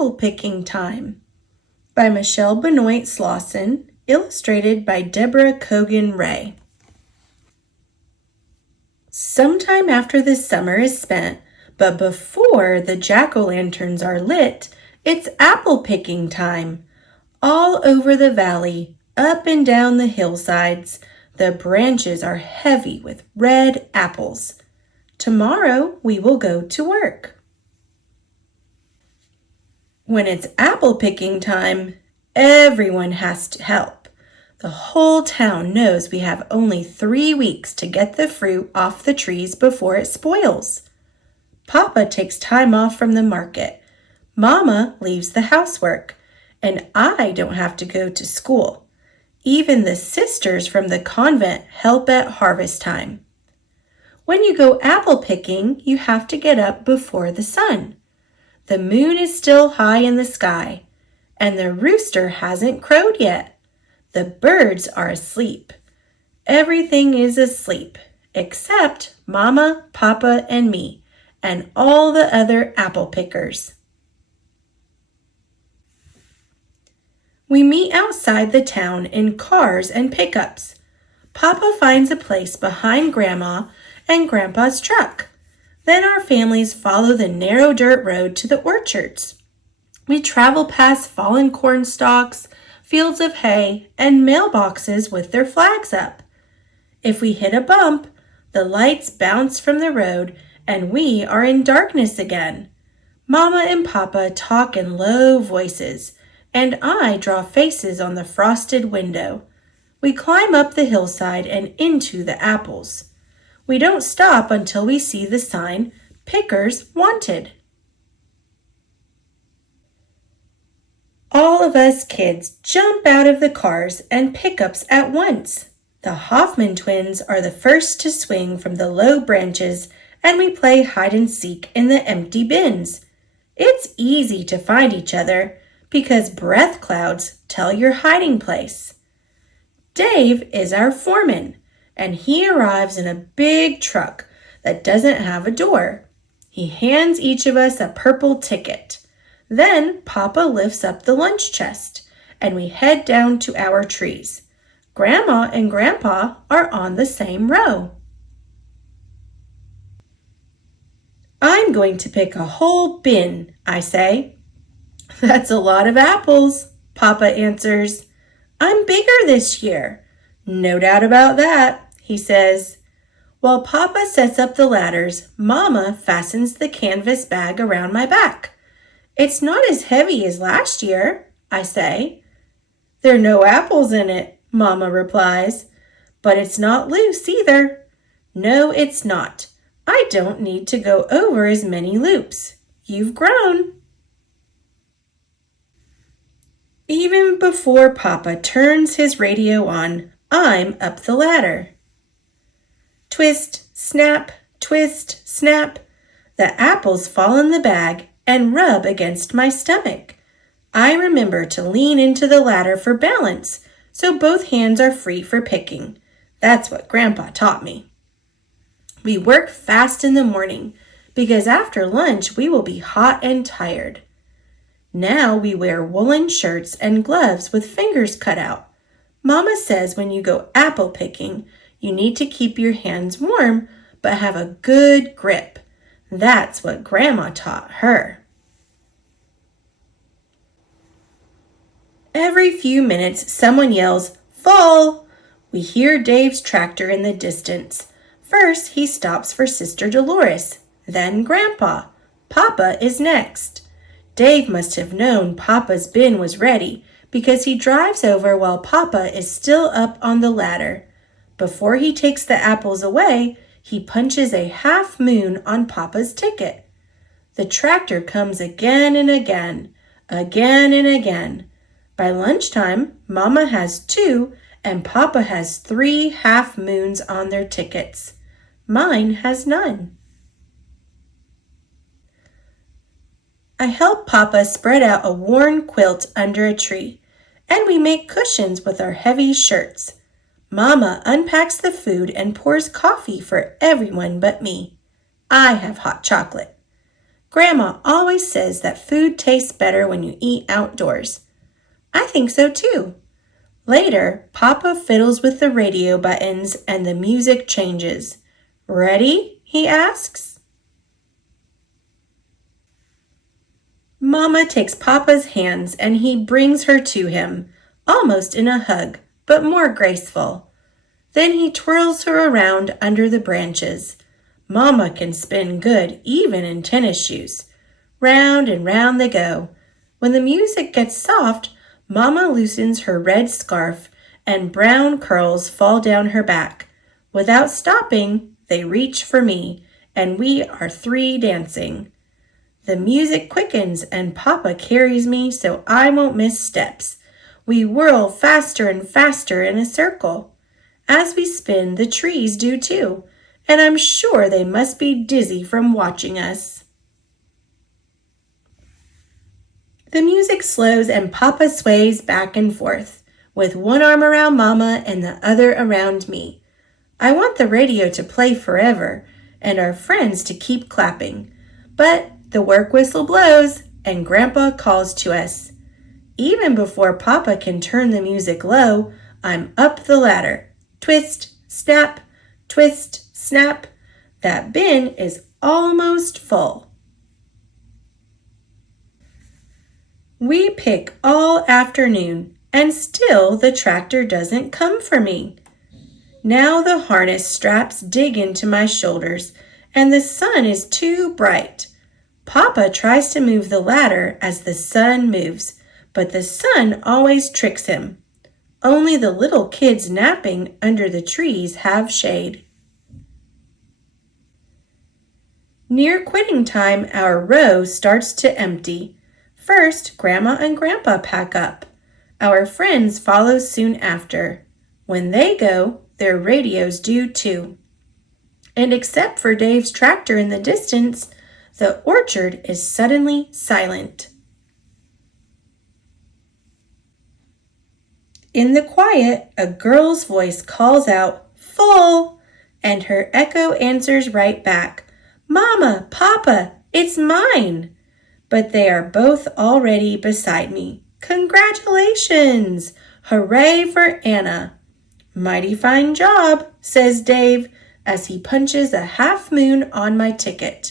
Apple Picking Time by Michele Benoit Slawson, illustrated by Deborah Cogan Ray. Sometime after the summer is spent, but before the jack-o'-lanterns are lit, it's apple picking time. All over the valley, up and down the hillsides, the branches are heavy with red apples. Tomorrow we will go to work. When it's apple picking time, everyone has to help. The whole town knows we have only 3 weeks to get the fruit off the trees before it spoils. Papa takes time off from the market. Mama leaves the housework, and I don't have to go to school. Even the sisters from the convent help at harvest time. When you go apple picking, you have to get up before the sun. The moon is still high in the sky, and the rooster hasn't crowed yet. The birds are asleep. Everything is asleep, except Mama, Papa, and me, and all the other apple pickers. We meet outside the town in cars and pickups. Papa finds a place behind Grandma and Grandpa's truck. Then our families follow the narrow dirt road to the orchards. We travel past fallen corn stalks, fields of hay, and mailboxes with their flags up. If we hit a bump, the lights bounce from the road and we are in darkness again. Mama and Papa talk in low voices, and I draw faces on the frosted window. We climb up the hillside and into the apples. We don't stop until we see the sign, Pickers Wanted. All of us kids jump out of the cars and pickups at once. The Hoffman twins are the first to swing from the low branches, and we play hide and seek in the empty bins. It's easy to find each other because breath clouds tell your hiding place. Dave is our foreman, and he arrives in a big truck that doesn't have a door. He hands each of us a purple ticket. Then Papa lifts up the lunch chest, and we head down to our trees. Grandma and Grandpa are on the same row. I'm going to pick a whole bin, I say. That's a lot of apples, Papa answers. I'm bigger this year. No doubt about that, he says. While Papa sets up the ladders, Mama fastens the canvas bag around my back. It's not as heavy as last year, I say. There are no apples in it, Mama replies. But it's not loose either. No, it's not. I don't need to go over as many loops. You've grown. Even before Papa turns his radio on, I'm up the ladder. Twist, snap, twist, snap. The apples fall in the bag and rub against my stomach. I remember to lean into the ladder for balance, so both hands are free for picking. That's what Grandpa taught me. We work fast in the morning because after lunch we will be hot and tired. Now we wear woolen shirts and gloves with fingers cut out. Mama says when you go apple picking, you need to keep your hands warm but have a good grip. That's what Grandma taught her. Every few minutes, someone yells, "Fall!" We hear Dave's tractor in the distance. First, he stops for Sister Dolores, then Grandpa. Papa is next. Dave must have known Papa's bin was ready because he drives over while Papa is still up on the ladder. Before he takes the apples away, he punches a half moon on Papa's ticket. The tractor comes again and again, again and again. By lunchtime, Mama has 2 and Papa has 3 half moons on their tickets. Mine has none. I help Papa spread out a worn quilt under a tree, and we make cushions with our heavy shirts. Mama unpacks the food and pours coffee for everyone but me. I have hot chocolate. Grandma always says that food tastes better when you eat outdoors. I think so too. Later, Papa fiddles with the radio buttons and the music changes. Ready? He asks. Mama takes Papa's hands and he brings her to him, almost in a hug, but more graceful. Then he twirls her around under the branches. Mama can spin good even in tennis shoes. Round and round they go. When the music gets soft, Mama loosens her red scarf and brown curls fall down her back. Without stopping, they reach for me, and we are three dancing. The music quickens and Papa carries me so I won't miss steps. We whirl faster and faster in a circle. As we spin, the trees do too, and I'm sure they must be dizzy from watching us. The music slows and Papa sways back and forth, with one arm around Mama and the other around me. I want the radio to play forever and our friends to keep clapping, but the work whistle blows and Grandpa calls to us. Even before Papa can turn the music low, I'm up the ladder. Twist, snap, twist, snap. That bin is almost full. We pick all afternoon, and still the tractor doesn't come for me. Now the harness straps dig into my shoulders, and the sun is too bright. Papa tries to move the ladder as the sun moves, but the sun always tricks him. Only the little kids napping under the trees have shade. Near quitting time, our row starts to empty. First, Grandma and Grandpa pack up. Our friends follow soon after. When they go, their radios do too. And except for Dave's tractor in the distance, the orchard is suddenly silent. In the quiet, a girl's voice calls out, "Full!" and her echo answers right back, "Mama, Papa, it's mine!" But they are both already beside me. Congratulations! Hooray for Anna! Mighty fine job, says Dave as he punches a half moon on my ticket.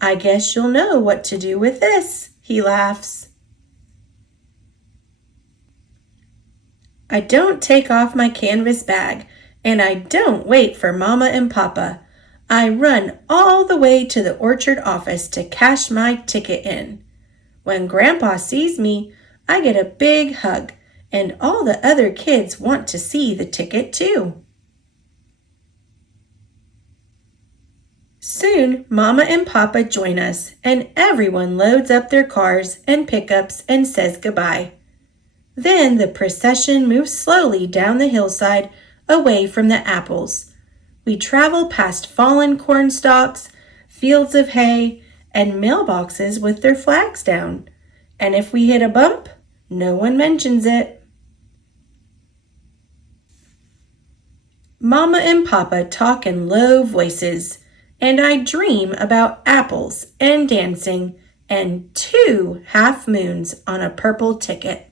I guess you'll know what to do with this, he laughs. I don't take off my canvas bag, and I don't wait for Mama and Papa. I run all the way to the orchard office to cash my ticket in. When Grandpa sees me, I get a big hug, and all the other kids want to see the ticket too. Soon, Mama and Papa join us, and everyone loads up their cars and pickups and says goodbye. Then the procession moves slowly down the hillside away from the apples. We travel past fallen corn stalks, fields of hay, and mailboxes with their flags down. And if we hit a bump, no one mentions it. Mama and Papa talk in low voices, and I dream about apples and dancing and 2 half moons on a purple ticket.